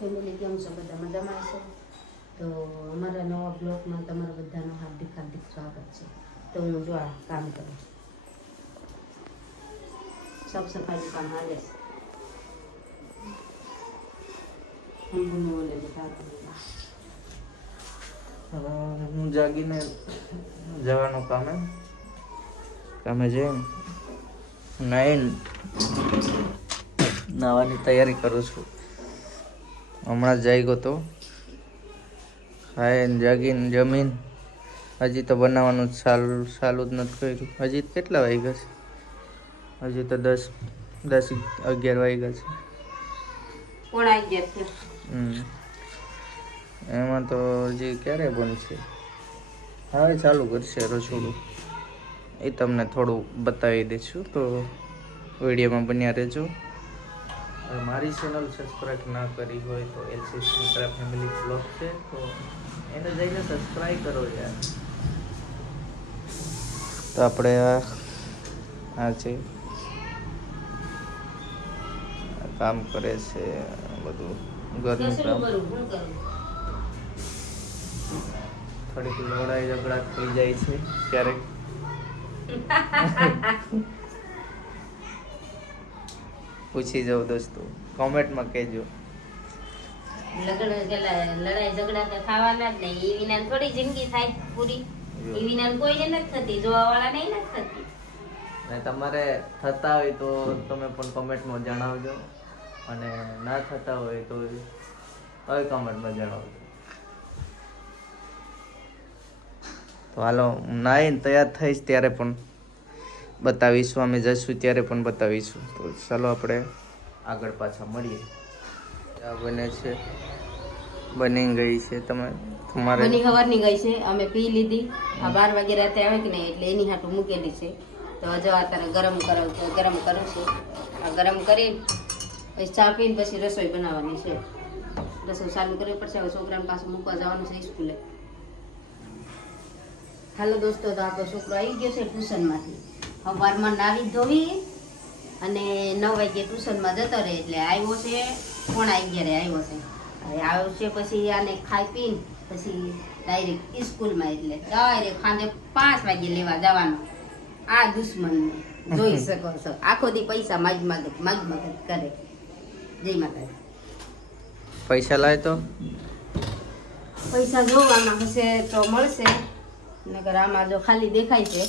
Family કેમ છો? બધા મજામાં છો? તો અમારા નવા બ્લોગમાં તમારા બધાનું હાર્દિક હાર્દિક સ્વાગત છે. તો હું જો આ કામ કરું, સાફ સફાઈનું કામ હાલે છે. હું જાગીને જવાનું કામે જઈને નાવાની તૈયારી કરું છું. હમણાં જ જાગ્યો તો ખાઈને જાગીને જમીન હજી તો બનાવવાનું ચાલુ જ નથી કર્યું. હજી કેટલા વાગ્યા છે? હજી તો 10-11 વાગ્યા છે. એમાં તો હજી ક્યારે બનશે? હવે ચાલુ કરશે રસોડું. એ તમને થોડું બતાવી દઈશું, તો વિડીયોમાં બન્યા રહેજો. મારી ચેનલ સબસ્ક્રાઈબ ના કરી હોય તો એલસી સુમિત્રા ફેમિલી બ્લોગ છે, તો એને જઈને સબસ્ક્રાઈબ કરો યાર. તો આપણે આ છે કામ કરે છે બધું ઘરનું કામ. થોડીક લડાઈ ઝઘડા થઈ જાય છે ક્યારેક. પૂછી જાવ દોસ્તો, કોમેન્ટમાં કહેજો. લડાઈ ઝઘડા તો થવાના જ નહીં. એ વિના થોડી જિંદગી થાય પૂરી. એ વિના કોઈને નથી થતી, જોવા વાળા નહીં નથી થતી. ને તમારે થતા હોય તો તમે પણ કોમેન્ટમાં જણાવજો, અને ના થતા હોય તો હવે કોમેન્ટમાં જણાવજો. તો હાલો, નાઈને તૈયાર થઈશ ત્યારે પણ બતાવીશું. અમે જઈશું ત્યારે પણ બતાવીશું. તો ચાલો આપણે આગળ પાછા મળીએ. આ બને છે, બની ગઈ છે. તમારે બની ખબરની ગઈ છે. અમે પી લીધી. આ 12 વાગે રાતે આવે કે નહીં, એટલે એની હાટું મૂકેલી છે. તો જો અત્યારે ગરમ કરું છું. આ ગરમ કરી પછી ચા પીને પછી રસોઈ બનાવવાની છે. રસોઈ ચાલુ કરવી પડશે. હવે છોકરાને પાછું મૂકવા જવાનું છે સ્કૂલે. હાલો દોસ્તો, તો આપણો છોકરો આવી ગયો છે ટ્યુશનમાંથી. સવારમાં નાવી ધોવી અને 9 વાગે ટ્યુશનમાં જતો રહે, એટલે આવ્યો છે 11:30 આવ્યો છે. હવે આવ્યો છે પછી આને ખાઈ પીને પછી ડાયરેક્ટ સ્કૂલમાં, એટલે ડાયરેક્ટ સાંજે 5 વાગે લેવા જવાનો. આ દુશ્મનને જોઈ શકો છો, આખો દી પૈસા માગ મગજ કરે. જય માતા. પૈસા લાય તો પૈસા જોવામાં હશે તો મળશે, નકર આમાં જો ખાલી દેખાય છે.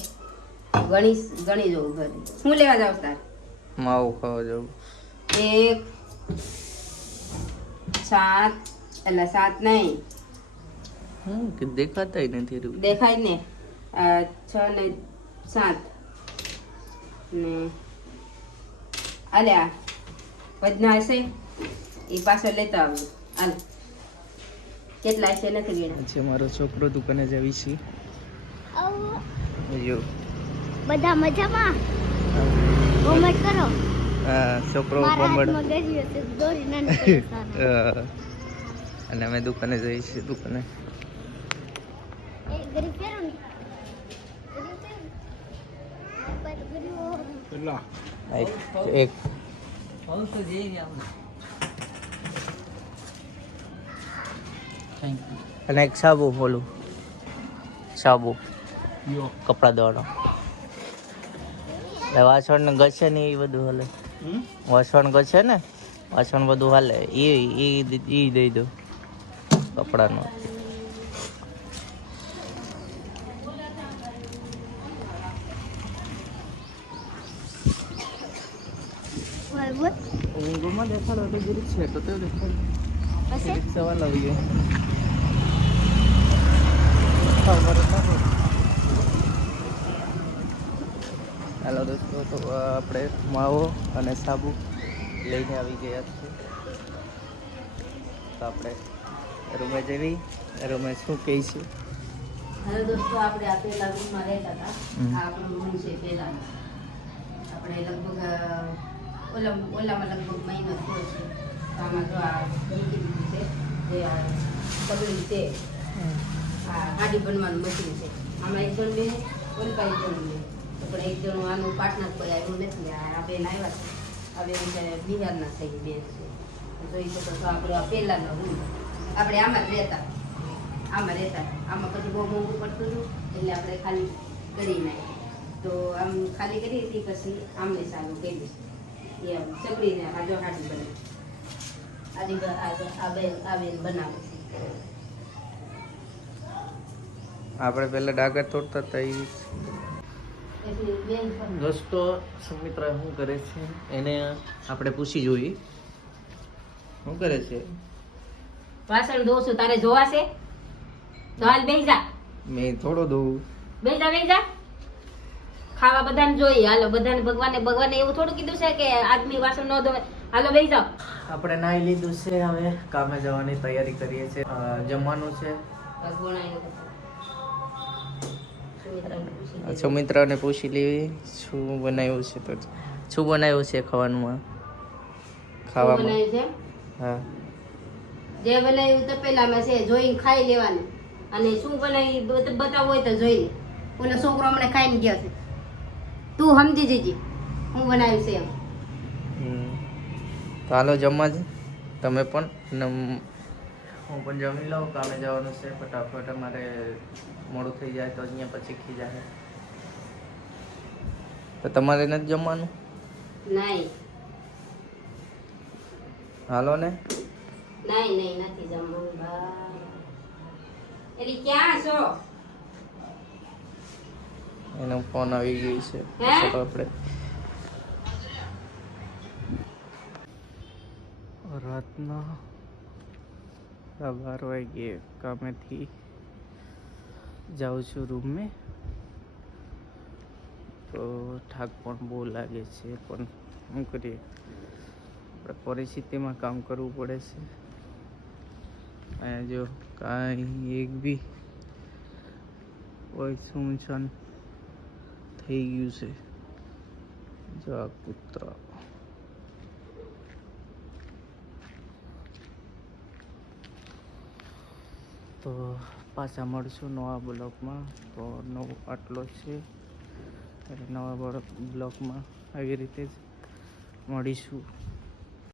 ગણી જવું ઘરે. શું લેવા જાવ તાર? માવું ખાવા જવું. 1 7 એટલે 7 નહીં, કે દેખાતા નથી. દેખાય ને 6 ને 7 ને અલ્યા વધના હશે એ પાછળ લેતા આવજો. હાલ કેટલા છે નથી ગણ્યા. છે મારો છોકરો દુકાને જવી છે. બધા મજામાં? કોમેન્ટ કરો. હા, છોકરો કોમેન્ટ. અને અમે દુકાને જઈએ છીએ. દુકાને એક અને એક સાબુ, બોલું સાબુ કપડા ધોવાનો. એટલે વાસણ ને ઘસે ને એ બધું હાલે. વાસણ ઘસે ને, વાસણ બધું હાલે. એ દઈ દો કપડાનું. ઊંઘમાં દેખાડો તો જરીક છે તો દેખાડો. સવાલ આવી ગયો. હાલો દોસ્તો, તો આપણે માવો અને સાબુ લઈને આવી ગયા છીએ. તો આપણે રૂમે જવી. રૂમે શું કહીશું? હાલો દોસ્તો, આપણે આ પહેલા રૂમમાં રહેતા હતા. આ આપણો રૂમ છે પહેલા. આપણે લગભગ ઓલામાં લગભગ મહિનો થયો છે. આમાં જો આ મૂકી દીધું છે, જે આ પગડી છે, આ હાડી બનવાનું મશીન છે. આમાં એક જણ બે, ઓલકા એક જણ બે. પણ એક જણું આનું પાર્ટનર કોઈ આવ્યું નથી. આ બેન આવ્યા છે. આ બેન બિહારના થઈ બેન છે. જોઈ શકો છો આપણો આ પહેલાનો રૂમ. આપણે આમાં જ રહેતા. આમાં પછી બહુ મોંઘું પડતું હતું એટલે આપણે ખાલી કરી નાખ્યું. તો આમ ખાલી કરી હતી પછી આમને સારું કરી દીધું. એમ સગડીને હાજો હાડી બનાવી. આ બેન બનાવે છે. આપણે પહેલા ડાગર તોડતા હતા એ પછી બેન પણ દોસ્તો સુમિત્રા શું કરે છે એને આપણે પૂછી જોઈએ. શું કરે છે? વાસણ ધોઉં છું. તારે જોવાશે તો હાલ બેસી જા. મેં થોડો દઉં. બેસી જા. ખાવા બધાને જોઈએ. હાલો બધાને ભગવાને એવું થોડું કીધું છે કે આદમી વાસણ ન ધોવે. હાલો બેસી જાઓ. આપણે નાઈ લીધું છે, હવે કામે જવાની તૈયારી કરીએ છીએ. જમવાનું છે. સુમિત્રાને પૂછી લેવી શું બનાવ્યું છે. તો શું બનાવ્યું છે ખાવાનું? બનાવ્યું છે હા, જે બનાવ્યું તો પેલામાં છે જોઈને ખાઈ લેવાનું. અને શું બનાવી બતાવવું હોય તો જોઈ લે. ઓલો છોકરો હમણાં ખાઈને ગયો છે. તું સમજી જજે હું બનાવ્યું છે એમ. તો હાલો જમવા જ તમે પણ હું પણ જમી લઉં. કામે જવાનું છે ફટાફટ. અમારે મોડું થઈ જાય તો અહીંયા પછી ખીજાય. તો તમારે નથી જમવાનું? નહીં હાલો ને. નહીં નથી જમવાનું ભાઈ. એલી ક્યાં છો? એનો ફોન આવી ગયો છે. હે? તો આપણે રાતના 12 વાગે કામેથી જાઉં છું રૂમે. તો થાક પણ બહુ લાગે છે, પણ શું કરીએ, આપણે પરિસ્થિતિમાં કામ કરવું પડે છે. અહીંયા જો કાંઈ એક બી કોઈ સુમસાન થઈ ગયું છે. જો આ કૂતરા. તો પાછા મળશું નવા બ્લોગમાં. તો નવો આટલો છે, નવા બ્લોગમાં આવી રીતે જ મળીશું.